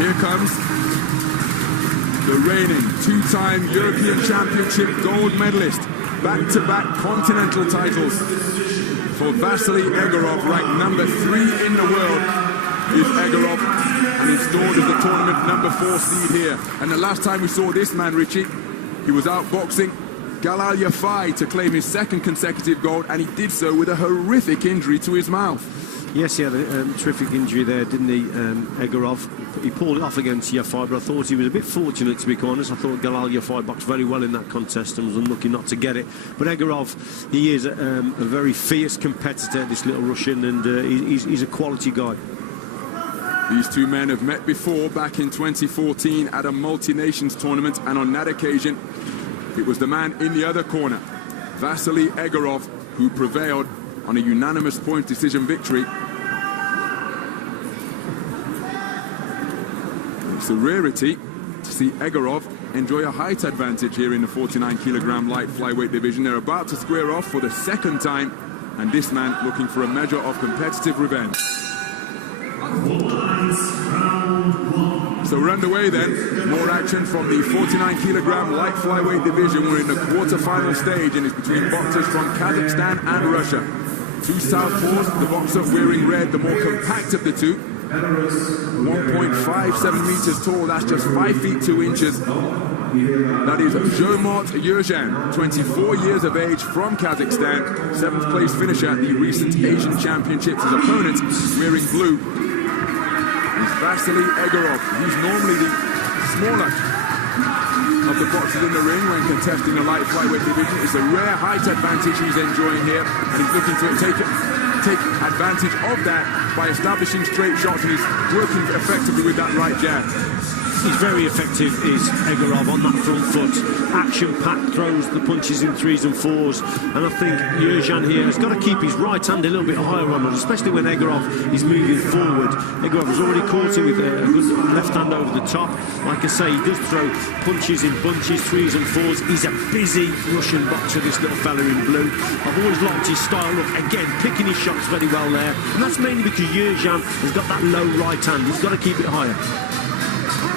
Here comes the reigning two-time European Championship gold medalist. Back-to-back continental titles for Vasily Егоров, ranked number 3 in the world. Is Егоров, and installed as the tournament number 4 seed here. And the last time we saw this man, Richie, he was out boxing Galal Yafai to claim his second consecutive gold, and he did so with a horrific injury to his mouth. Yes, he had a terrific injury there, didn't he, Егоров? He pulled it off against Yafai, but I thought he was a bit fortunate, to be honest. I thought Galal Yafai boxed very well in that contest and was unlucky not to get it. But Егоров, he is a very fierce competitor, this little Russian, and he's a quality guy. These two men have met before, back in 2014 at a multi-nations tournament, and on that occasion, it was the man in the other corner, Vasily Егоров, who prevailed on a unanimous point decision victory. It's a rarity to see Егоров enjoy a height advantage here in the 49-kilogram light flyweight division. They're about to square off for the second time, and this man looking for a measure of competitive revenge. So we're underway then. More action from the 49-kilogram light flyweight division. We're in the quarter-final stage, and it's between boxers from Kazakhstan and Russia. Two southpaws, the boxer wearing red, the more compact of the two. 1.57 meters tall, that's just 5 feet 2 inches. That is Jomart Ержан, 24 years of age, from Kazakhstan. 7th place finisher at the recent Asian Championships. His opponent, wearing blue, is Vasily Егоров. He's normally the smaller of the boxers in the ring when contesting the light flyweight division. It's a rare height advantage he's enjoying here, and he's looking to take advantage of that by establishing straight shots, and he's working effectively with that right jab. He's very effective, is Егоров, on that front foot. Action-packed, throws the punches in 3s and 4s. And I think Ержан here has got to keep his right hand a little bit higher on it, especially when Егоров is moving forward. Егорov has already caught him with a good left hand over the top. Like I say, he does throw punches in bunches, 3s and 4s. He's a busy Russian boxer, this little fella in blue. I've always liked his style. Look, again, picking his shots very well there. And that's mainly because Ержан has got that low right hand. He's got to keep it higher.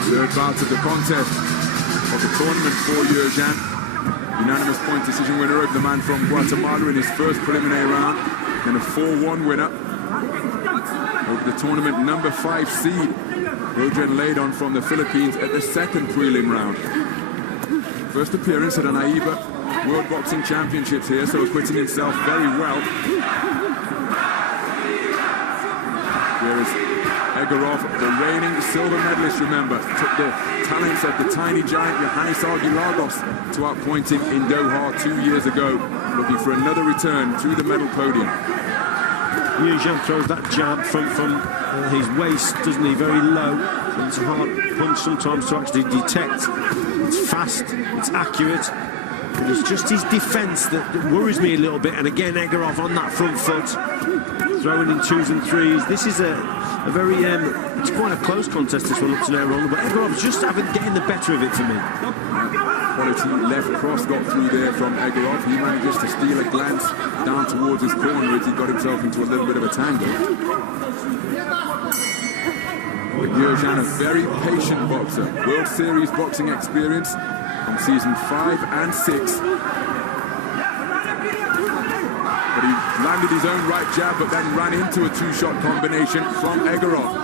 Third bout of the contest of the tournament for Ержан. Unanimous point decision winner over the man from Guatemala in his first preliminary round, and a 4-1 winner over the tournament number 5 seed, Ержан Ladon from the Philippines, at the second prelim round. First appearance at an AIBA World Boxing Championships here, so acquitting himself very well. Here is Егоров, the reigning silver medalist, remember, took the talents of the tiny giant Johannes Argulagos to outpoint him in Doha 2 years ago, looking for another return to the medal podium. Ержан throws that jab from his waist, doesn't he, very low. And it's a hard punch sometimes to actually detect. It's fast, it's accurate, but it's just his defence that worries me a little bit. And again, Егоров on that front foot, throwing in 2s and 3s. This is a very, it's quite a close contest, this one up to now, Ronald, but Егоrov's just getting the better of it for me. Quality left cross got through there from Егоров. He manages to steal a glance down towards his corner as he got himself into a little bit of a tangle. But Ержан, a very patient boxer, World Series boxing experience from season 5 and 6. But he landed his own right jab, but then ran into a 2-shot combination from Егоров.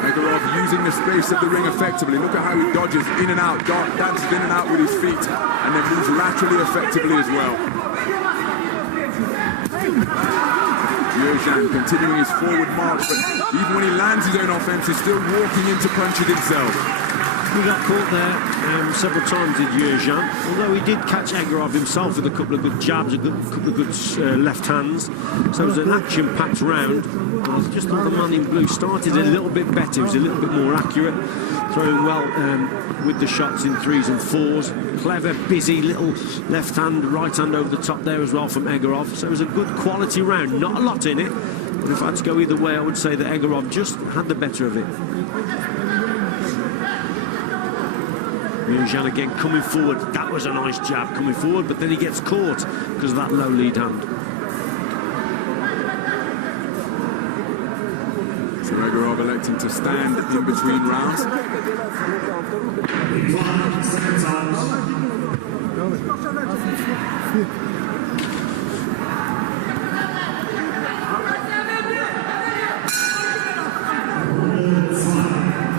Егорov using the space of the ring effectively. Look at how he dodges in and out, dances in and out with his feet, and then moves laterally effectively as well. Ержан continuing his forward march, but even when he lands his own offense, he's still walking into punches himself. He got caught there several times, did Ержан, although he did catch Егоров himself with a couple of good jabs, a couple of good left hands. So it was an action-packed round. And just thought the man in blue started a little bit better. He was a little bit more accurate, throwing well with the shots in 3s and 4s. Clever, busy little left hand, right hand over the top there as well from Егоров. So it was a good quality round. Not a lot in it, but if I had to go either way, I would say that Егорov just had the better of it. Ержан again coming forward. That was a nice jab coming forward, but then he gets caught because of that low lead hand. So Егоров electing to stand in between rounds.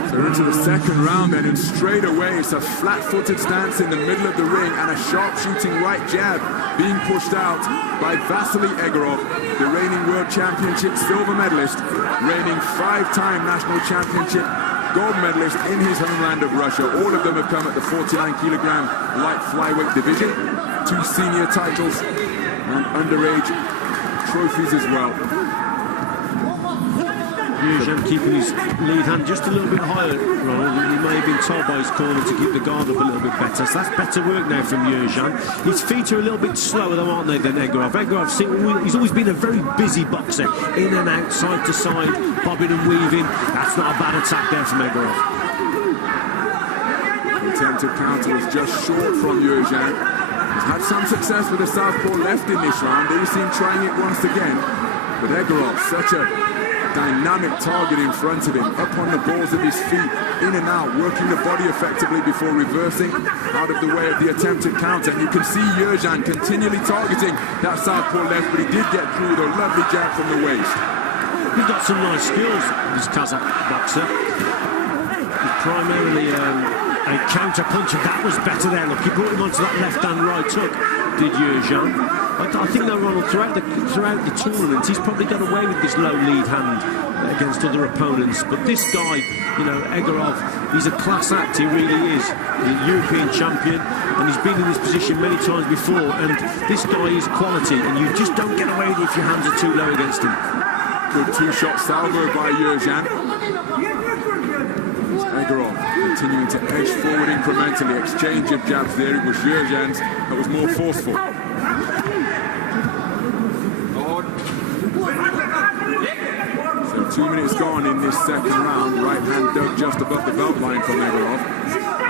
So we're into the second round then, and straight away it's a flat-footed stance in the middle of the ring and a sharp-shooting right jab being pushed out by Vasilie Егоров, the reigning World Championship silver medalist, reigning 5-time national championship gold medalist in his homeland of Russia. All of them have come at the 49-kilogram light flyweight division. 2 senior titles and underage trophies as well. Ержан keeping his lead hand just a little bit higher, Ronald. He may have been told by his corner to keep the guard up a little bit better. So that's better work now from Ержан. His feet are a little bit slower, though, aren't they, than Егоров? Егorov, he's always been a very busy boxer, in and out, side to side, bobbing and weaving. That's not a bad attack there from Егорov. The attempted counter was just short from Ержан. He's had some success with the southpaw left in this round. There you see him trying it once again. But Егорov, such a dynamic target in front of him, up on the balls of his feet, in and out, working the body effectively before reversing out of the way of the attempted counter. And you can see Ержан continually targeting that southpaw left, but he did get through with a lovely jab from the waist. He's got some nice skills, this Kazakh boxer. He's primarily a counter puncher. That was better there. Look, he brought him onto that left and right hook, did Ержan. I think that Ronald, throughout the tournament, he's probably got away with this low lead hand against other opponents. But this guy, you know, Егоров, he's a class act. He really is. He's a European champion, and he's been in this position many times before. And this guy is quality, and you just don't get away with it if your hands are too low against him. Good 2-shot salvo by Ержан. Егорov continuing to edge forward incrementally. Exchange of jabs there. It was Ержan's that was more forceful. So 2 minutes gone in this second round. Right hand dug just above the belt line from Егорov.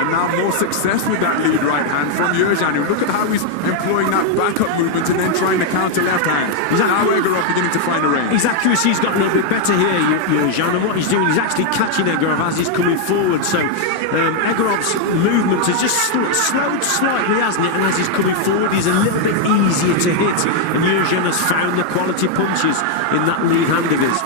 And now more success with that lead right hand from Ержан. Look at how he's employing that backup movement and then trying to counter left hand. Now Егорov beginning to find a range. His accuracy's got a little bit better here, Ержан, and what he's doing is actually catching Егорov as he's coming forward. So Egorov's movement has just slowed slightly, hasn't it? And as he's coming forward, he's a little bit easier to hit. And Ержан has found the quality punches in that lead hand of his.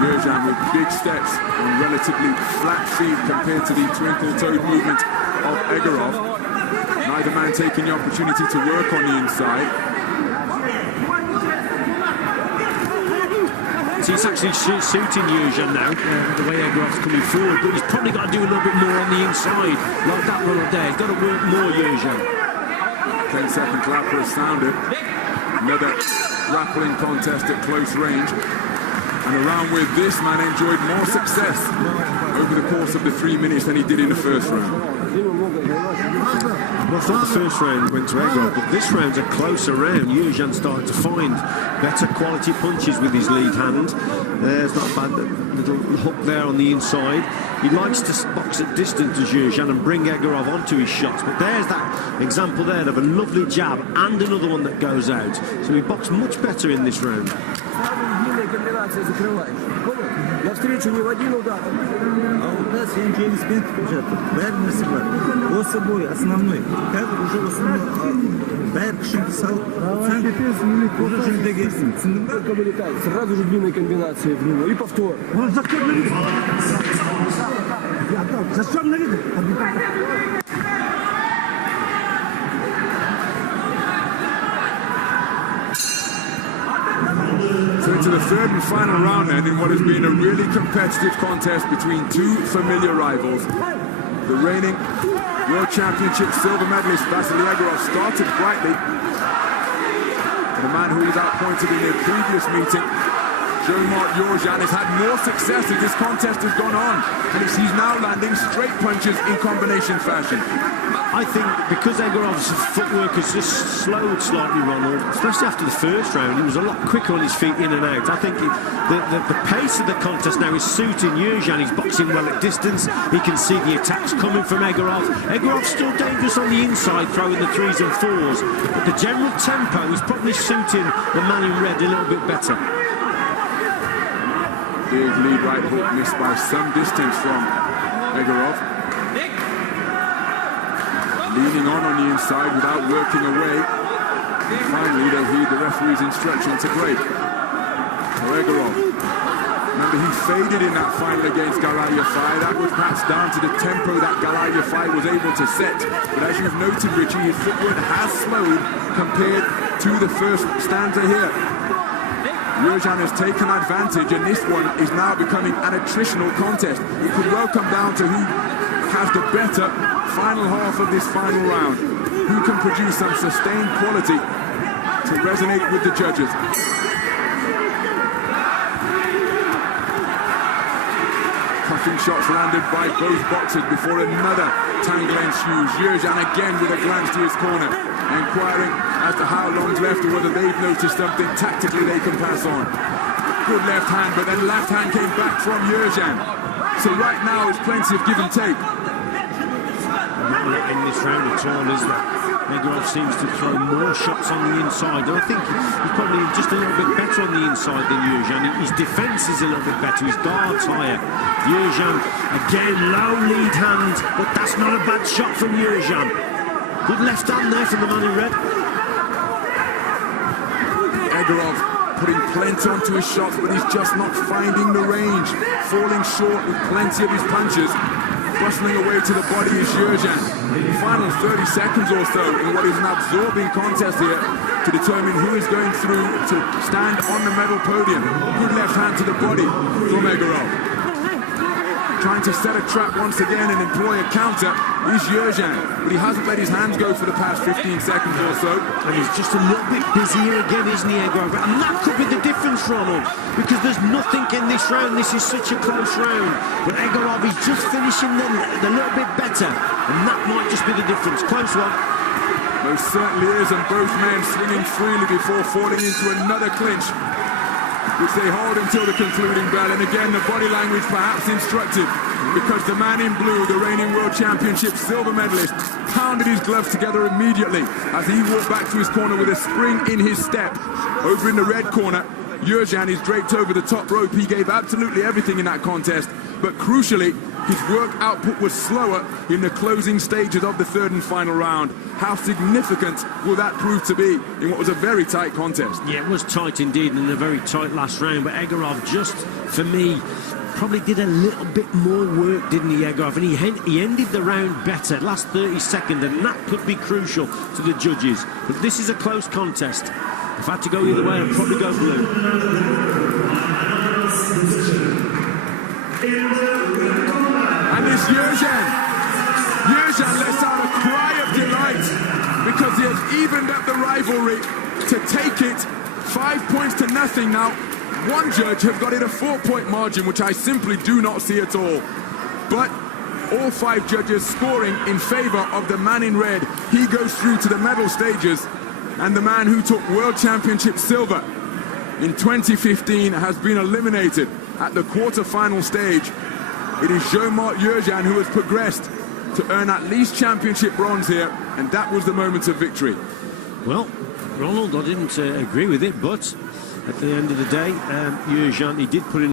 Ержан with big steps and relatively flat feet compared to the twinkle-toed movement of Егорov. Neither man taking the opportunity to work on the inside. So it's actually suiting Ержan now, the way Egorov's coming forward, but he's probably got to do a little bit more on the inside, like that run up there. He's got to work more, Ержan. 10-second clapper has sounded. Another grappling contest at close range. And a round where this man enjoyed more success over the course of the 3 minutes than he did in the first round. Well, I thought the first round went to Егорov, but this round's a closer round. Ержan started to find better quality punches with his lead hand. There's not a bad little hook there on the inside. He likes to box at distance as Ержan and bring Егорov onto his shots, but there's that example there of a lovely jab and another one that goes out. So he boxed much better in this round. Комбинация закрываешь. Я встречу не в один удар. А у нас я ничего не спит. Бәрін сыйлар. Осы бой основной. Қазір уже основной. Бәрі кішін сал. Уже жүлдегесің. Түсіндің ба? Сразу же длинная комбинация в него. И повтор. Зачем навидно? So into the third and final round then in what has been a really competitive contest between two familiar rivals. The reigning World Championship silver medalist Vasilie Егоров started brightly. And the man who was outpointed in their previous meeting, Jomart has had more success as this contest has gone on. And he's now landing straight punches in combination fashion. I think because Egorov's footwork has just slowed slightly, Ronald, especially after the first round, he was a lot quicker on his feet in and out. I think the pace of the contest now is suiting Ержан. He's boxing well at distance. He can see the attacks coming from Егорov. Egorov's still dangerous on the inside, throwing the 3s and 4s. But the general tempo is probably certainly suiting the man in red a little bit better. Big lead right hook missed by some distance from Егоров. Leaning on the inside without working away. And finally, they heed the referee's instruction to break. Егоров. Remember, he faded in that final against Galayafai. That was perhaps down to the tempo that Galayafai was able to set. But as you've noted, Richie, his footwork has slowed compared to the first stanza here. Ержан has taken advantage, and this one is now becoming an attritional contest. It could well come down to who has the better final half of this final round. Who can produce some sustained quality to resonate with the judges. Cuffing shots landed by both boxers before another tangle ensues. Ержан again with a glance to his corner, inquiring as to how long's left or whether they've noticed something tactically they can pass on. Good left hand, but then left hand came back from Ержан. So right now it's plenty of give and take. Not in this round at all, is that Егоров seems to throw more shots on the inside. I think he's probably just a little bit better on the inside than Ержан. His defence is a little bit better, his guard's higher. Ержан, again, low lead hand, but that's not a bad shot from Ержан. Good left hand there from the man in red. Егоров putting plenty onto his shots, but he's just not finding the range. Falling short with plenty of his punches. Bustling away to the body is Ержан. Final 30 seconds or so in what is an absorbing contest here to determine who is going through to stand on the medal podium. Good left hand to the body from Егоров. Trying to set a trap once again and employ a counter is Ержан, but he hasn't let his hands go for the past 15 seconds or so. And he's just a little bit busier again, isn't he, Егорov? And that could be the difference, Ronald, because there's nothing in this round. This is such a close round. But Егорov is just finishing them a little bit better, and that might just be the difference. Close one. Most certainly is, and both men swinging freely before falling into another clinch, which they hold until the concluding bell. And again, the body language perhaps instructive, because the man in blue, the reigning World Championship silver medalist, pounded his gloves together immediately as he walked back to his corner with a spring in his step. Over in the red corner, Ержан is draped over the top rope. He gave absolutely everything in that contest, but crucially, his work output was slower in the closing stages of the third and final round. How significant will that prove to be in what was a very tight contest? Yeah, it was tight indeed, and a very tight last round, but Егоров, just for me, probably did a little bit more work, didn't he, Егоров? And he ended the round better, last 30 seconds, and that could be crucial to the judges. But this is a close contest. If I had to go either way, I'd probably go blue. And it's Ержан. Ержан lets out a cry of delight because he has evened up the rivalry to take it 5 points to nothing now. One judge has got it a 4-point margin, which I simply do not see at all. But all 5 judges scoring in favor of the man in red. He goes through to the medal stages, and the man who took World Championship silver in 2015 has been eliminated at the quarter-final stage. It is Jomart Ержан who has progressed to earn at least championship bronze here, and that was the moment of victory. Well, Ronald, I didn't agree with it, but at the end of the day, Ержан, he did put in